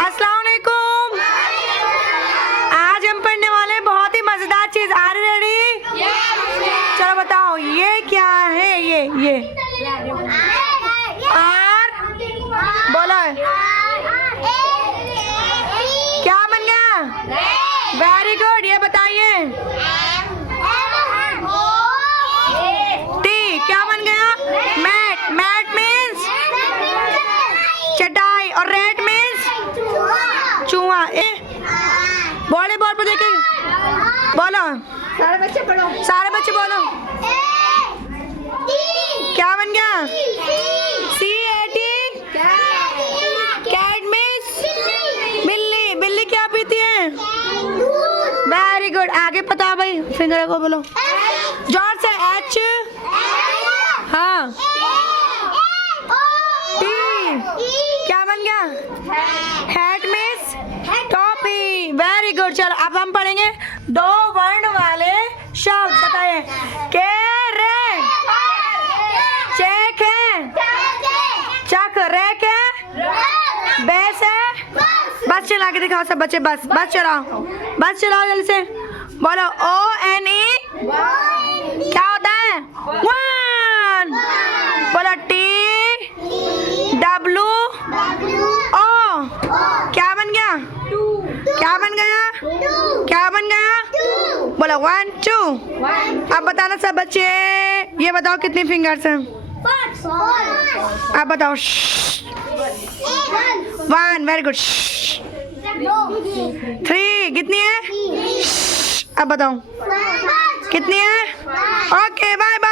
अस्सलाम वालेकुम। आज हम पढ़ने वाले हैं बहुत ही मजेदार चीज। Are you ready? चलो बताओ ये क्या है? ये आर बोलो क्या बन गया? Very good. ये बताइए टी क्या बन गया? मैट। मैट मीन्स चटाई और रेड मीन्स चूहा। वॉलीबॉल पर देखे बोलो सारे बच्चे पढ़ो। सारे बच्चे बोलो क्या बन गया? CAT। कैट मीन्स बिल्ली। बिल्ली क्या पीती है? Very good. आगे पता भाई फिंगर को बोलो जोर से। H हाँ T क्या बन गया? हैट मिस टोपी। Very good. चलो अब हम पढ़ेंगे दो वर्ण वाले शब्द। बताइए के रे चेक है चक रे के बेस है। बस चला के दिखाओ सब बच्चे। बस बस चलाओ जल्दी से। बोलो ONE क्या होता है? वन। बोलो TWO क्या बन गया? क्या बन गया? क्या बन गया? बोलो 1 2। अब बताना सब बच्चे। ये बताओ कितनी फिंगर्स हैं? अब बताओ। 1 वेरी गुड। 3 कितनी है? अब बताओ कितनी है? Okay bye bye.